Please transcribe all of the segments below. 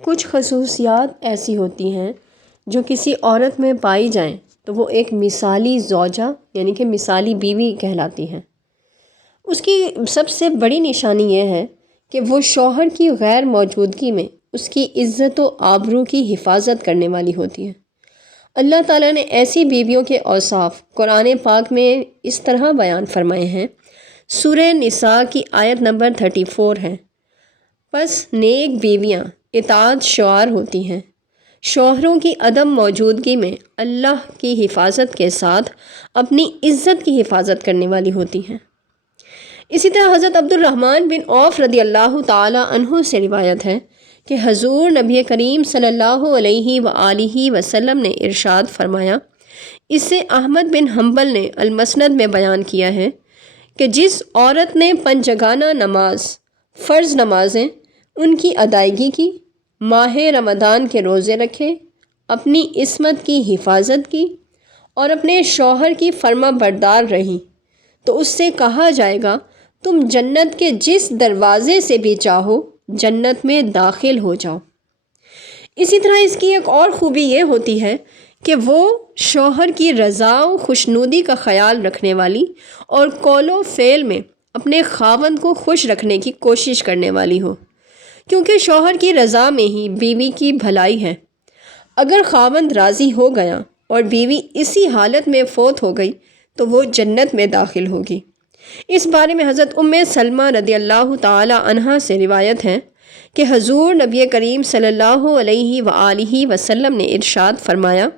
کچھ خصوصیات ایسی ہوتی ہیں جو کسی عورت میں پائی جائیں تو وہ ایک مثالی زوجہ یعنی کہ مثالی بیوی کہلاتی ہیں۔ اس کی سب سے بڑی نشانی یہ ہے کہ وہ شوہر کی غیر موجودگی میں اس کی عزت و آبرو کی حفاظت کرنے والی ہوتی ہے۔ اللہ تعالیٰ نے ایسی بیویوں کے اوصاف قرآن پاک میں اس طرح بیان فرمائے ہیں۔ سورہ نساء کی آیت نمبر 34 ہے، پس نیک بیویاں اطاعت شعار ہوتی ہیں، شوہروں کی عدم موجودگی میں اللہ کی حفاظت کے ساتھ اپنی عزت کی حفاظت کرنے والی ہوتی ہیں۔ اسی طرح حضرت عبد الرحمن بن عوف رضی اللہ تعالی عنہ سے روایت ہے کہ حضور نبی کریم صلی اللہ علیہ وآلہ وسلم نے ارشاد فرمایا، اس سے احمد بن حنبل نے المسند میں بیان کیا ہے کہ جس عورت نے پنجگانہ نماز فرض نمازیں ان کی ادائیگی کی، ماہ رمضان کے روزے رکھے، اپنی عصمت کی حفاظت کی اور اپنے شوہر کی فرما بردار رہی، تو اس سے کہا جائے گا تم جنت کے جس دروازے سے بھی چاہو جنت میں داخل ہو جاؤ۔ اسی طرح اس کی ایک اور خوبی یہ ہوتی ہے کہ وہ شوہر کی رضا و خوشنودی کا خیال رکھنے والی اور قول و فعل میں اپنے خاوند کو خوش رکھنے کی کوشش کرنے والی ہو، کیونکہ شوہر کی رضا میں ہی بیوی کی بھلائی ہے۔ اگر خاوند راضی ہو گیا اور بیوی اسی حالت میں فوت ہو گئی تو وہ جنت میں داخل ہوگی۔ اس بارے میں حضرت ام سلمہ رضی اللہ تعالی عنہا سے روایت ہے کہ حضور نبی کریم صلی اللہ علیہ وآلہ وسلم نے ارشاد فرمایا،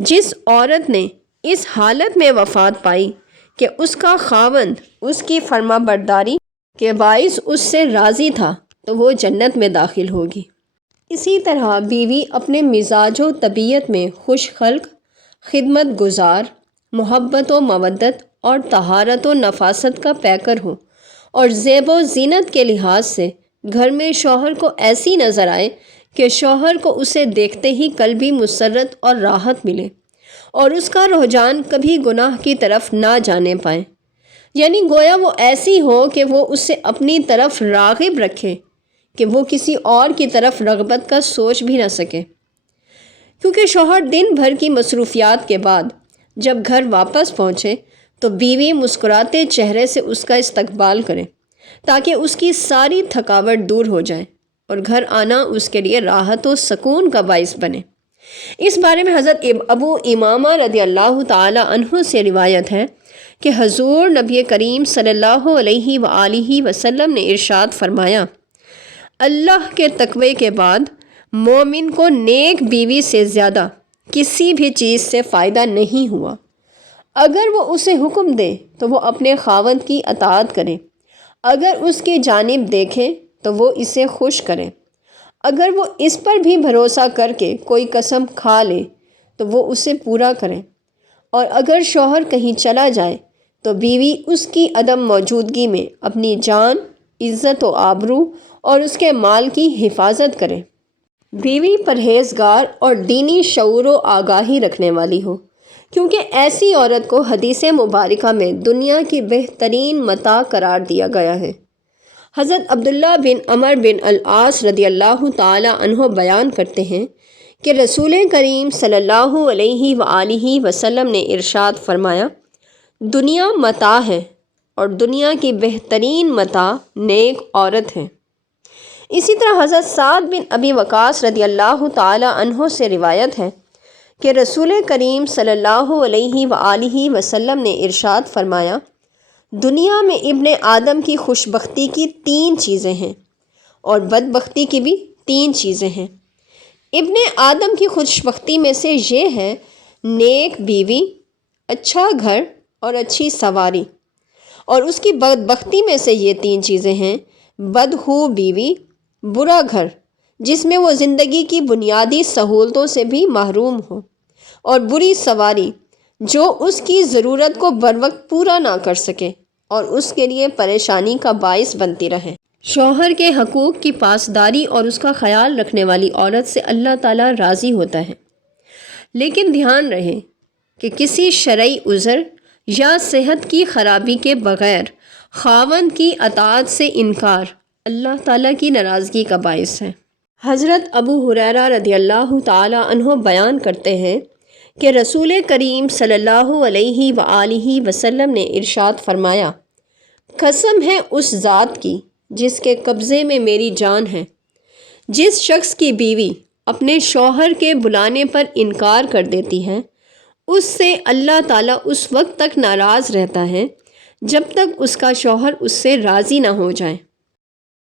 جس عورت نے اس حالت میں وفات پائی کہ اس کا خاوند اس کی فرما برداری کے باعث اس سے راضی تھا تو وہ جنت میں داخل ہوگی۔ اسی طرح بیوی اپنے مزاج و طبیعت میں خوش خلق، خدمت گزار، محبت و مودت اور طہارت و نفاست کا پیکر ہو اور زیب و زینت کے لحاظ سے گھر میں شوہر کو ایسی نظر آئے کہ شوہر کو اسے دیکھتے ہی قلبی مسرت اور راحت ملے اور اس کا رجحان کبھی گناہ کی طرف نہ جانے پائے، یعنی گویا وہ ایسی ہو کہ وہ اسے اپنی طرف راغب رکھے کہ وہ کسی اور کی طرف رغبت کا سوچ بھی نہ سکے۔ کیونکہ شوہر دن بھر کی مصروفیات کے بعد جب گھر واپس پہنچے تو بیوی مسکراتے چہرے سے اس کا استقبال کرے تاکہ اس کی ساری تھکاوٹ دور ہو جائے اور گھر آنا اس کے لیے راحت و سکون کا باعث بنے۔ اس بارے میں حضرت ابو امامہ رضی اللہ تعالی عنہ سے روایت ہے کہ حضور نبی کریم صلی اللہ علیہ وآلہ وسلم نے ارشاد فرمایا، اللہ کے تقوی کے بعد مومن کو نیک بیوی سے زیادہ کسی بھی چیز سے فائدہ نہیں ہوا۔ اگر وہ اسے حکم دے تو وہ اپنے خاوند کی اطاعت کرے، اگر اس کی جانب دیکھے تو وہ اسے خوش کرے، اگر وہ اس پر بھی بھروسہ کر کے کوئی قسم کھا لے تو وہ اسے پورا کرے، اور اگر شوہر کہیں چلا جائے تو بیوی اس کی عدم موجودگی میں اپنی جان، عزت و آبرو اور اس کے مال کی حفاظت کرے۔ بیوی پرہیزگار اور دینی شعور و آگاہی رکھنے والی ہو، کیونکہ ایسی عورت کو حدیث مبارکہ میں دنیا کی بہترین متاع قرار دیا گیا ہے۔ حضرت عبداللہ بن عمر بن العاص رضی اللہ تعالی عنہ بیان کرتے ہیں کہ رسول کریم صلی اللہ علیہ وآلہ وسلم نے ارشاد فرمایا، دنیا متاع ہے اور دنیا کی بہترین متاع نیک عورت ہے۔ اسی طرح حضرت سعد بن ابی وقاص رضی اللہ تعالی عنہ سے روایت ہے کہ رسول کریم صلی اللہ علیہ وآلہ وسلم نے ارشاد فرمایا، دنیا میں ابن آدم کی خوش بختی کی 3 چیزیں ہیں اور بدبختی کی بھی 3 چیزیں ہیں۔ ابن آدم کی خوش بختی میں سے یہ ہے نیک بیوی، اچھا گھر اور اچھی سواری، اور اس کی بدبختی میں سے یہ 3 چیزیں ہیں بدخو بیوی، برا گھر جس میں وہ زندگی کی بنیادی سہولتوں سے بھی محروم ہو، اور بری سواری جو اس کی ضرورت کو بروقت پورا نہ کر سکے اور اس کے لیے پریشانی کا باعث بنتی رہے۔ شوہر کے حقوق کی پاسداری اور اس کا خیال رکھنے والی عورت سے اللہ تعالیٰ راضی ہوتا ہے، لیکن دھیان رہے کہ کسی شرعی عذر یا صحت کی خرابی کے بغیر خاوند کی اطاعت سے انکار اللہ تعالیٰ کی ناراضگی کا باعث ہے۔ حضرت ابو ہریرہ رضی اللہ تعالی عنہ بیان کرتے ہیں کہ رسول کریم صلی اللہ علیہ وآلہ وسلم نے ارشاد فرمایا، قسم ہے اس ذات کی جس کے قبضے میں میری جان ہے، جس شخص کی بیوی اپنے شوہر کے بلانے پر انکار کر دیتی ہے، اس سے اللہ تعالیٰ اس وقت تک ناراض رہتا ہے جب تک اس کا شوہر اس سے راضی نہ ہو جائے۔